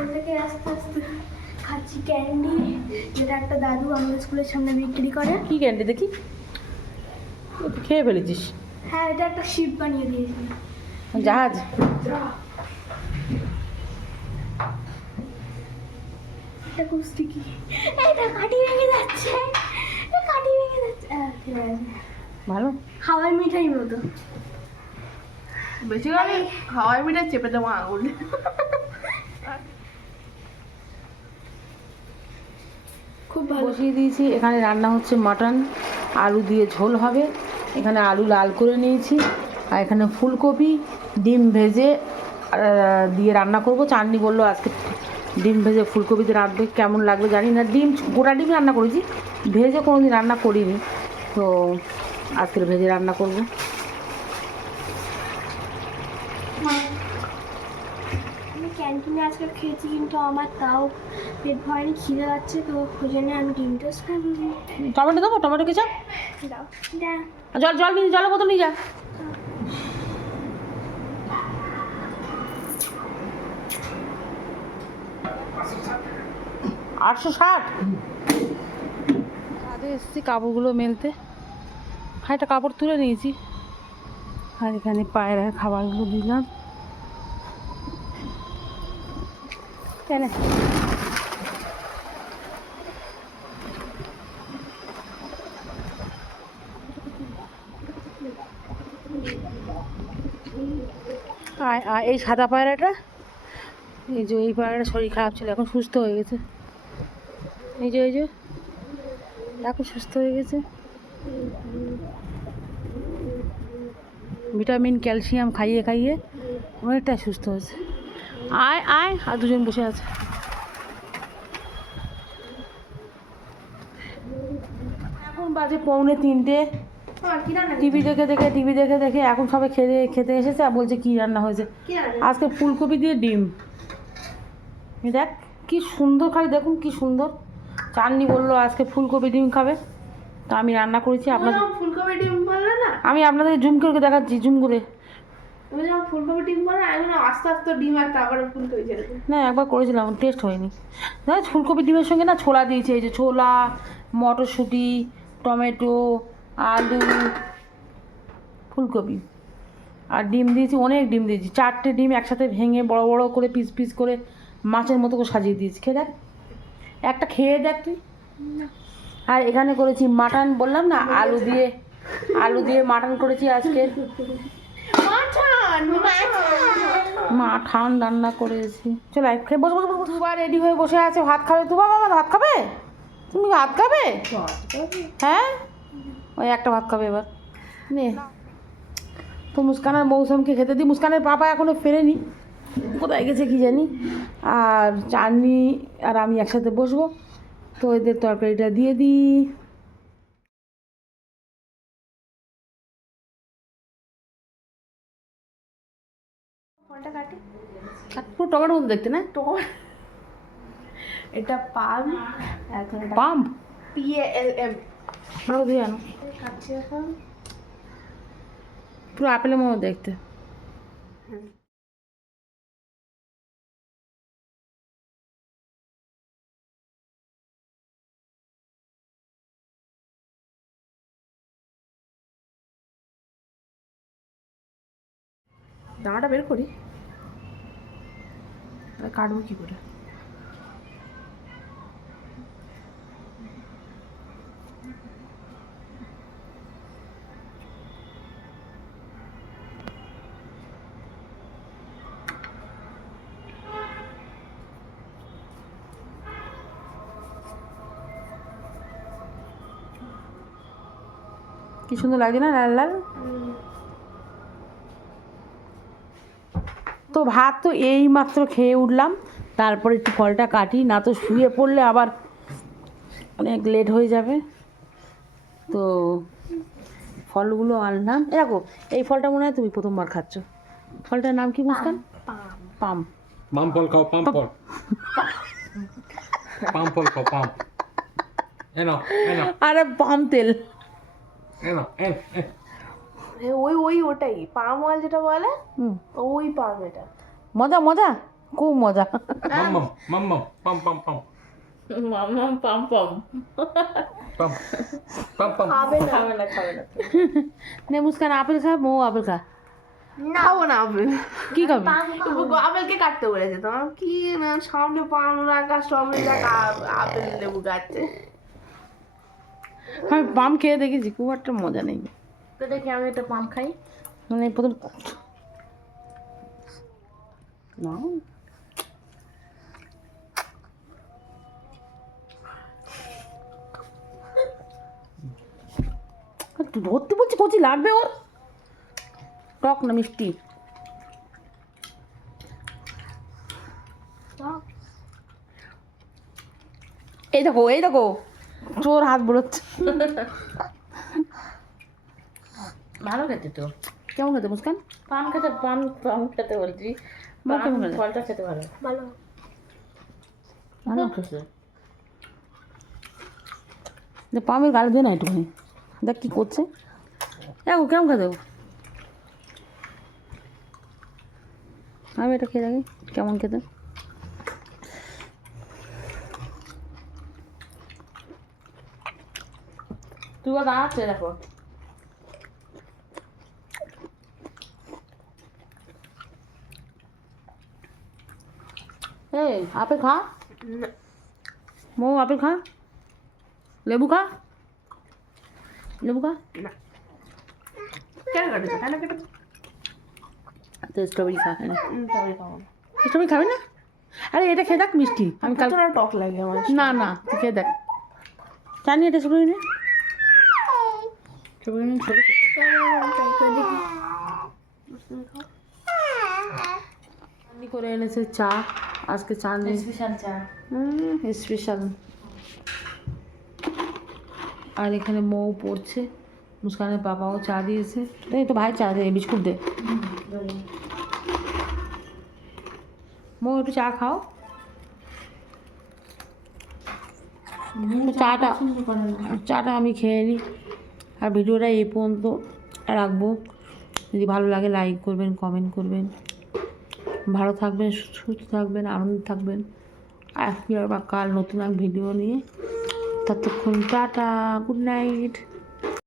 School থেকে আস্তে আস্তে খাচ্ছি ক্যান্ডি যেটা একটা দাদু আমাদের স্কুলের সামনে বিক্রি করে। কি ক্যান্ডি দেখি? খেয়ে ফেলেছিস। হ্যাঁ এটা একটা শিপ বানিয়ে দিয়েছি। জাহাজ। এটা খুব স্টিকি এটা কাটি ভেঙে যাচ্ছে। এটা কাটি ভেঙে যাচ্ছে। ভালো। হাওয়াই মিঠাই মতো। বেশি হাওয়াই মিঠাই চেপে দেবো আঙুল খুব ভালো বসিয়ে দিয়েছি। এখানে রান্না হচ্ছে মাটন, আলু দিয়ে ঝোল হবে। এখানে আলু লাল করে নিয়েছি। আর এখানে ফুলকপি, ডিম ভেজে দিয়ে রান্না করব। চাটনি বলল আজকে ডিম ভেজে ফুলকপিতে রাঁধবে। কেমন লাগবে জানি না। ডিম, গোটা ডিম রান্না করেছি। ভেজে কোনো দিন রান্না করিনি। তো আজকের ভেজে রান্না করব। ক্যান্টিনে আজকে খেয়েছি কিন্তু আমার তাও পেট ভয়নি খিদে যাচ্ছে তো ওই জন্য আমি ডিম টোস্ট খাব। টমেটো দেবো? Tomato ketchup? দাও। জল জল নিয়ে জলের বোতল নিয়ে যা। আটশো ষাট। আগে এসেছি কাপড়গুলো মেলতে। হ্যাঁ একটা কাপড় তুলে নিয়েছি। আর এখানে পায়রার খাবারগুলো দিলাম। কেন আয় আয়, এই সাদা পায়রাটা? এই যে এই পায়রাটা শরীর খারাপ ছিল, এখন সুস্থ হয়ে গেছে। এই যে এই যে, এখন সুস্থ হয়ে গেছে। ভিটামিন, ক্যালসিয়াম খাইয়ে খাইয়ে অনেকটাই সুস্থ হয়েছে। আয় আয় আর দুজন বসে আছে। এখন বাজে পৌনে তিনটে। টিভি দেখে দেখে টিভি দেখে দেখে এখন সবাই খেতে খেতে এসেছে আর বলছে কী রান্না হয়েছে। আজকে ফুলকপি দিয়ে ডিম। দেখ কি সুন্দর খালি দেখুন কি সুন্দর। চাননি বলল আজকে ফুলকপি ডিম খাবে। তা আমি রান্না করেছি আপনাদের ফুলকপি ডিম বললে না? আমি আপনাদের জুম করে দেখাচ্ছি জুম করে। তুমি যখন ফুলকপি ডিম বলে আমি না আস্তে আস্তে ডিম আর তারপরে ফুলকপি ছেড়ে না একবার করেছিলাম টেস্ট হয়নি। জানিস ফুলকপি ডিমের সঙ্গে না ছোলা দিয়েছে এই যে ছোলা মটরশুঁটি টমেটো আলু ফুলকপি। আর ডিম দিয়েছি অনেক ডিম দিয়েছি চারটে ডিম একসাথে ভেঙে বড় বড় করে পিস পিস করে মাছের মতো করে সাজিয়ে দিয়েছি। খেয়ে দেখ একটা খেয়ে দেখ তুই। আর এখানে করেছি মাটন বললাম না আলু দিয়ে আলু দিয়ে মাটন করেছি আজকে। মাছান মাঠান রান্না করেছি। চলো আয়, খেয়ে বসে বসে তুবা রেডি হয়ে বসে আছে ভাত খাবে? তুবা বাবা ভাত খাবে? তুমি ভাত খাবে? হ্যাঁ? ওই একটা ভাত খাবে এবার। নে। তো মুস্কানের মৌসুমকে খেতে দিই মুস্কানের পাপা এখনও ফেরেনি। কোথায় গেছে কি জানি? আর চাটনি আর আমি একসাথে বসবো। তো এদের তরকারিটা দিয়ে দিই। টমেটো মতো দেখতে না? তো এটা পাম এখন এটা পাম্প পি এল এম কাটছি এখন। পুরো আপেলের মতো দেখতে। দাঁড়াটা বের করি। তাহলে কাটবো কি করে? কি সুন্দর লাগছে না লাল লাল? তো ভাত তো এই মাত্র খেয়ে উঠলাম। তারপরে একটু ফলটা কাটি না তো শুয়ে পড়লে আবার অনেক লেট হয়ে যাবে। তো ফলগুলো আনলাম। দেখো এই ফলটা মনে হয় তুমি প্রথমবার খাচ্ছ। ফলটার নাম কি মুস্কান? পাম। পাম। ফল খাও পাম ফল। পাম ফল খাও পাম। এনো এনো আরে পাম তেল। এনো এন এ, ওই ওই ওটাই। পাম অয়েল যেটা বলে হুম। ওই পাম এটা। মজা মজা? খুব মজা। পাম পাম pum. খাবে না। খাবে না খাবে না। নে মুস্কান আপেল খা মৌ আপেল খা। খাব না আপেল। কি খাবি? পাম। আপেলকে কাটতে বলেছে তোমার কি না সামনে পান রাখা স্ট্রবেরি রাখা আপেল লেবু গাছে আমি পাম খেয়ে দেখেছি খুব একটা মজা নেই। তো দেখি আমি একটা পাম খাই। মানে প্রথম না। ধরতে বলছি কচি লাগবে ওর? টক না মিষ্টি? এই দেখো এই দেখো। চোর হাত বেরোচ্ছে ভালো খেতে তো। কেমন খেতে মুস্কান? পান খেতে পান পান খেতে বলছি। মা পান কেমন খেতে? ফলটা খেতে ভালো। ভালো। ভালো খেতে। যে পামের গালে দে না একটুখানি। দেখ কী করছে। দেখো কেমন খেতে ও? আমি এটা খেয়ে দেখি কেমন খেতে। তুই দাঁড়াচ্ছে দেখো। এই আপেল খা। মৌ আপেল খা। লেবু খা। লেবু খা। তো স্ট্রবেরি খা না? স্ট্রবেরি খাবি না। আরে এটা খেয়ে দেখ মিষ্টি। আমি কাল টক লাগে আমার। না না খেয়ে দেখ। জানি এটা স্ট্রবেরি না স্ট্রবেরি ছোটো ছোটো ট্রাই করে দেখি চাঁদনি করে এনেছে চা। আজকে চাঁদনি স্পেশাল চা। স্পেশাল। আর এখানে মৌ পড়ছে। মুস্কানের বাবাও চা দিয়েছে। এই তো ভাই চা দে বিস্কুট দে। মৌ একটু চা খাও। চাটা চাটা আমি খেয়ে নিই। আর ভিডিওটা এ পর্যন্ত রাখব। যদি ভালো লাগে লাইক করবেন কমেন্ট করবেন। ভালো থাকবেন সুস্থ থাকবেন, আনন্দ থাকবেন। আজকে আবার কাল নতুন এক ভিডিও নিয়ে। ততক্ষণ টাটা গুড নাইট